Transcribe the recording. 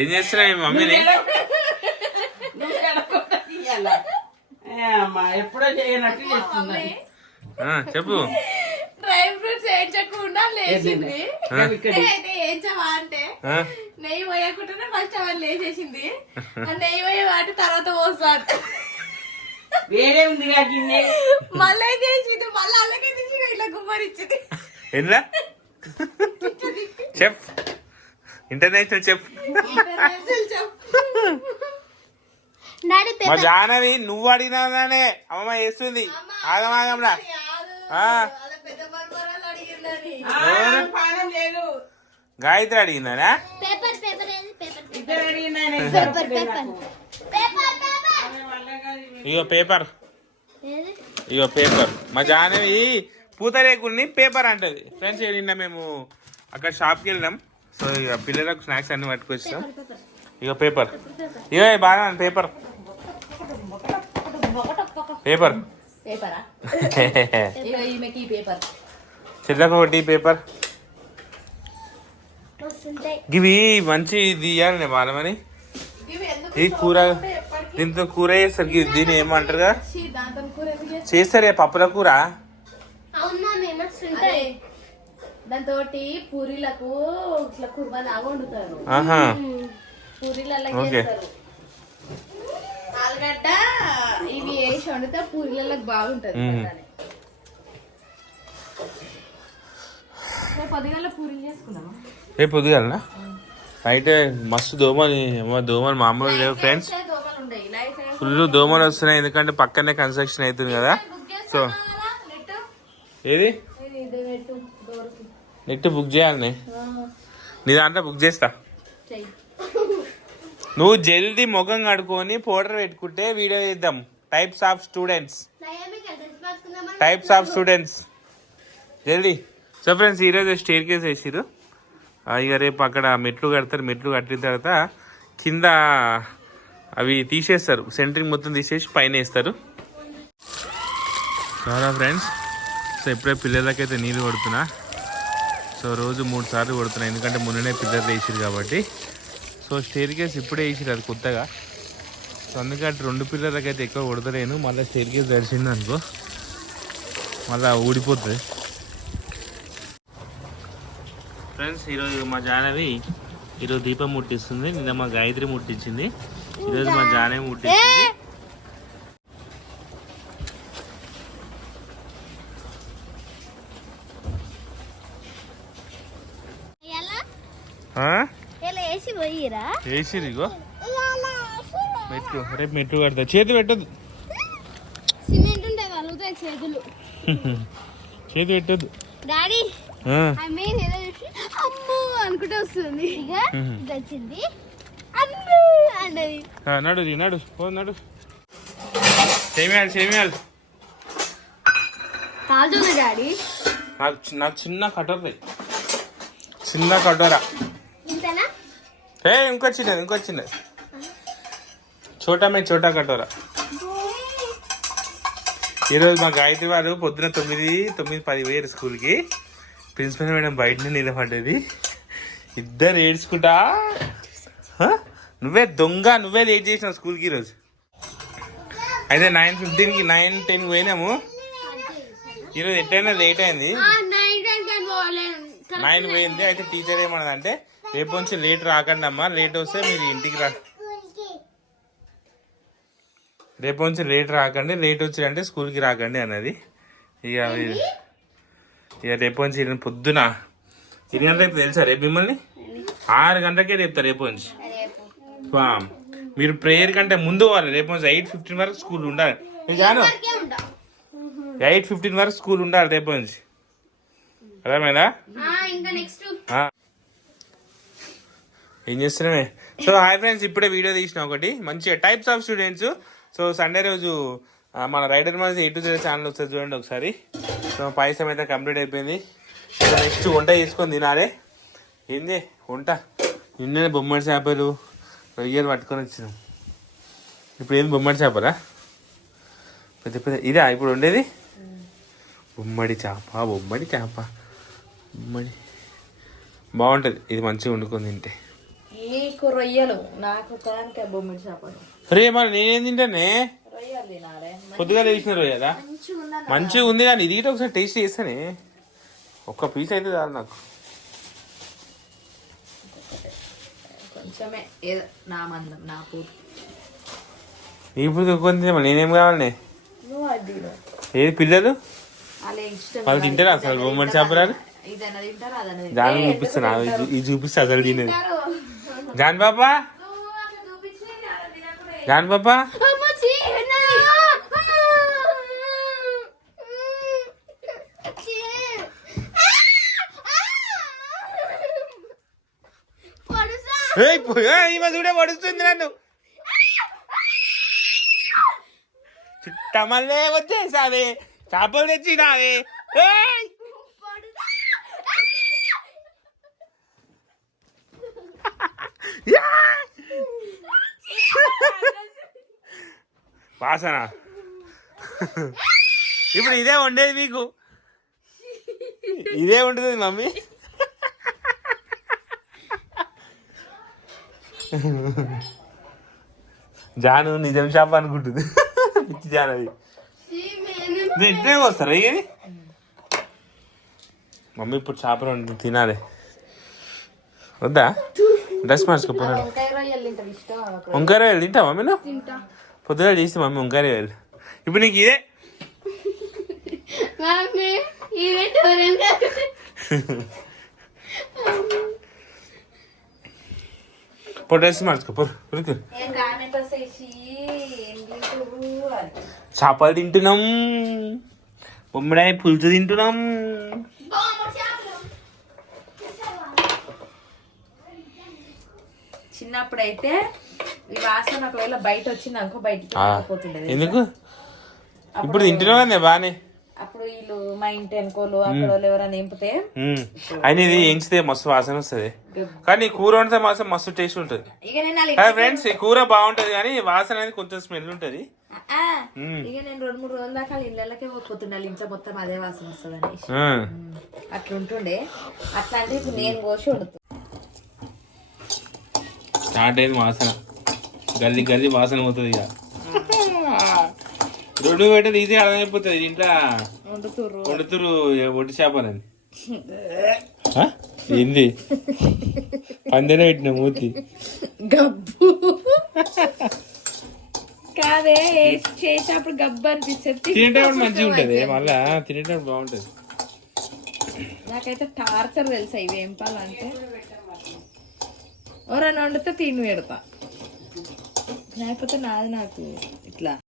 ఏం చేస్తున్నావు మమ్మీని? ఎప్పుడో చేయనట్టు చేస్తున్నా. చెప్పు. డ్రై ఫ్రూట్స్ వేయించకుండా లేచింది. వేయించవా అంటే నెయ్యి పోయకుండానే ఫస్ట్ అవన్నీ లేచేసింది. నెయ్యి పోయే వాటి తర్వాత పోస్తాడు. వేరే ఉంది మళ్ళీ చేసింది. మళ్ళీ అలాగే తీసి ఇట్లా గుమ్మరిచ్చింది. ఏంద్రా చెప్, ఇంటర్నేషనల్ చెప్. మా జానవి నువ్వు అడిగినానే అమ్మ వేస్తుంది. ఆగమాగంలా గాయత్రి అడిగిందా? ఇగో పేపర్, ఇగో పేపర్. మా జానవి పూతరేకుల్ని పేపర్ అంటది. ఫ్రెండ్స్ నిన్న మేము అక్కడ షాప్కి వెళ్ళినాం. సో ఇక పిల్లలకు స్నాక్స్ అన్ని పట్టుకొచ్చాం. ఇక పేపర్, ఇగో బాగా పేపర్ పేపర్ చెట్లకు ఒకటి పేపర్. ఇవి మంచి తీయాలి బాలమని. ఈ కూర దీంతో కూర చేస్తారు. దీన్ని ఏమంటారు కదా చేస్తారే పప్పుల కూర. దాంతో పూరీలకు ఇట్లా కుర్మా లాగా వండుతారు. పూరీలలో ఆలుగడ్డ ఇవి వేసి వండితే పూరీలకు బాగుంటది. పొద్దుగాల పూరీలు చేసుకున్నామా? రేపు పొద్దుగాలనా? నైట్ మస్తు దోమలు మామూలు లేవు ఫ్రెండ్స్. ఫుల్ దోమలు వస్తున్నాయి. ఎందుకంటే పక్కనే కన్స్ట్రక్షన్ అవుతుంది కదా. సో ఏది నెట్ బుక్ చేయాలి. నీ దాంట్లో బుక్ చేస్తా. నువ్వు జల్దీ ముఖం కడుకొని పౌడర్ పెట్టుకుంటే వీడియో చేద్దాం. టైప్స్ ఆఫ్ స్టూడెంట్స్ జల్దీ. సో ఫ్రెండ్స్ ఈరోజు స్టేర్ కేస్ వేసిరు. ఇక రేపు అక్కడ మెట్లు కడతారు. మెట్లు కట్టిన తర్వాత కింద అవి తీసేస్తారు. సెంటరింగ్ మొత్తం తీసేసి పైన వేస్తారు. చాలా ఫ్రెండ్స్. సో ఇప్పుడే పిల్లలకైతే నీళ్ళు కొడుతున్నా. సో రోజు 3 సార్లు కొడుతున్నా. ఎందుకంటే మొన్ననే పిల్లలు వేసిరు కాబట్టి. సో స్టేర్ కేస్ ఇప్పుడే వేసిరు అది కొత్తగా. సో అందుకంటే 2 పిల్లలకైతే ఎక్కువ కొడతలేను. మళ్ళీ స్టేర్ కేస్ దర్శింది అనుకో మళ్ళీ ఊడిపోతుంది. ఫ్రెండ్స్ ఈరోజు మా జానవి ఈరోజు దీపం ముట్టిస్తుంది. నిన్న మా గాయత్రి ముట్టించింది. ఈరోజు మా జానవి ముట్టించింది. వేసిరు ఇగో మెట్లు. రేపు మెట్లు కడతా. చేతి పెట్టద్దు, చేతి పెట్టద్దు. నడు నడు నడు. సేమియాలు నాకు చిన్న కటోర, చిన్న కటోరా. ఇంకో చిన్నది చోటా కటోరా. ఈరోజు మా గాయత్రి వారు పొద్దున 9:10 వేరు స్కూల్కి. ప్రిన్సిపల్ మేడం బయటనే నిలబడ్డది. ఇద్దరు ఏడ్చుకుంటా. నువ్వే లేట్ చేసినావు స్కూల్కి ఈరోజు. అయితే 9:15కి 9:10 పోయినాము. ఈరోజు ఎట్లయినా లేట్ అయింది. 9 పోయింది. అయితే టీచర్ ఏమన్నదంటే రేపు నుంచి లేట్ రాకండి అమ్మా. లేట్ వస్తే మీరు ఇంటికి రేపు నుంచి లేట్ రాకండి. లేట్ వచ్చిందంటే స్కూల్కి రాకండి అన్నది. ఇక రేపు నుంచి పొద్దున 8 గంటలకు తెలుసా రేపు మిమ్మల్ని 6 గంటలకే రేపుతారు. రేపు నుంచి మీరు ప్రేయర్ కంటే ముందు పోవాలి. రేపు నుంచి 8:15 వరకు స్కూల్ ఉండాలి. జాను 8:15 వరకు స్కూల్ ఉండాలి రేపు నుంచి. అర్థమైందా? ఏం చేస్తున్నామే? సో హాయ్ ఫ్రెండ్స్, ఇప్పుడే వీడియో తీసిన ఒకటి మంచిగా types of students. So Sunday రోజు మన rider mass A to Z channel వస్తుంది చూడండి ఒకసారి. సో పాయసం అయితే కంప్లీట్ అయిపోయింది. సో నెక్స్ట్ వంట చేసుకొని తినాలి. ఏంది వంట? నిన్ననే బొమ్మడి చేపలు రొయ్యలు పట్టుకొని వచ్చినాం. ఇప్పుడు ఏంది బొమ్మడి చేపలా? పెద్ద పెద్ద ఇదా ఇప్పుడు ఉండేది? బొమ్మడి చేప బాగుంటుంది. ఇది మంచిగా వండుకొని తింటే. నీకు రొయ్యలు నాకు ఒకదానికి బొమ్మిడి చేపలు రే మరి నేనేం తింటానే రొయ్యలు తినాలే పొద్దుగా వేసిన రోజా మంచిగా ఉండాలి మంచిగా ఉంది కానీ ఇది ఒకసారి టేస్ట్ చేస్తానే ఒక్క పీస్ అయితే చాలు నాకు కొంచెమే ఏదో నా మందం నా పూర్తి ఇప్పుడు కొంచెం నేనేం కావాలనే నువ్వు అది ఏది పిల్లలు అలా ఇష్టం వాళ్ళు తింటారా అసలు బొమ్మడి చేపరాలు ఇదన్నా తింటారా అదన్నా జాన్ చూపిస్తున్నా ఇది చూపిస్తే అసలు తినేది జాన్ పాపా జాన్ పాపా ఈమె చూడే పడుస్తుంది నన్ను చుట్టమల్లే వచ్చేసావే చేపలు తెచ్చినావే వాసన ఇప్పుడు ఇదే వండేది మీకు ఇదే ఉంటుంది మమ్మీ జాను నిజం షాప్ అనుకుంటుంది పిచ్చి జాన్ అది ఇట్లే వస్తారా ఇది మమ్మీ ఇప్పుడు చేపలు వండుతుంది తినాలి వద్దా డ్రెస్ మార్చుకోపోయినాడు వంకాయ రొయ్యలు తింటావా మమ్మీ నువ్వు పొద్దుగా చేస్తే మమ్మీ వంకాయ రొయ్యలు ఇప్పుడు నీకు ఇదే డ్రెస్ మార్చుకో పొరుకు చేపలు తింటున్నాం బొమ్మడాయి పులుసు తింటున్నాం చిన్నప్పుడైతే ఈ వాసన ఒకవేళ బయట వచ్చింది అనుకో బయటికి పోతుండేది ఎందుకు ఇప్పుడు తింటున్నావు కదా బానే అప్పుడు వీళ్ళు మా ఇంటి అనుకోలు అక్కడ వాళ్ళు ఎవరైనా నింపితే అయినా ఇది ఎంచితే మస్తు వాసన వస్తుంది కానీ కూర వండితే మాత్రం మస్తు టేస్ట్ ఉంటుంది ఇక నేను ఫ్రెండ్స్ ఈ కూర బాగుంటది కానీ వాసన అనేది కొంచెం స్మెల్ ఉంటది ఇక నేను 2-3 రోజుల దాకా ఇళ్ళకే పోతుండాలి ఇంట్లో మొత్తం అదే వాసన వస్తుంది అనేసి అట్లా ఉంటుండే అట్లా అంటే ఇప్పుడు నేను కోసి వండుతాను స్టార్ట్ అయింది వాసన గల్లి గల్లి వాసన పోతుంది ఇక 2 పెట్టేది ఈజీ అర్థమైపోతుంది ఇంట్లో వండుతురు ఒట్టి చేపలని ఏంది పందెనే పెట్టిన మూతి గబ్బు కాదే చేసేటప్పుడు గబ్బు అనిపిస్తుంది తినేటప్పుడు మంచిగా ఉంటది మళ్ళా తినేటప్పుడు బాగుంటది నాకైతే టార్చర్ తెలుసా ఇవి ఏంపాలంటే ఎవరైనా వండితే తిని పెడతా లేకపోతే నాది నాకు ఇట్లా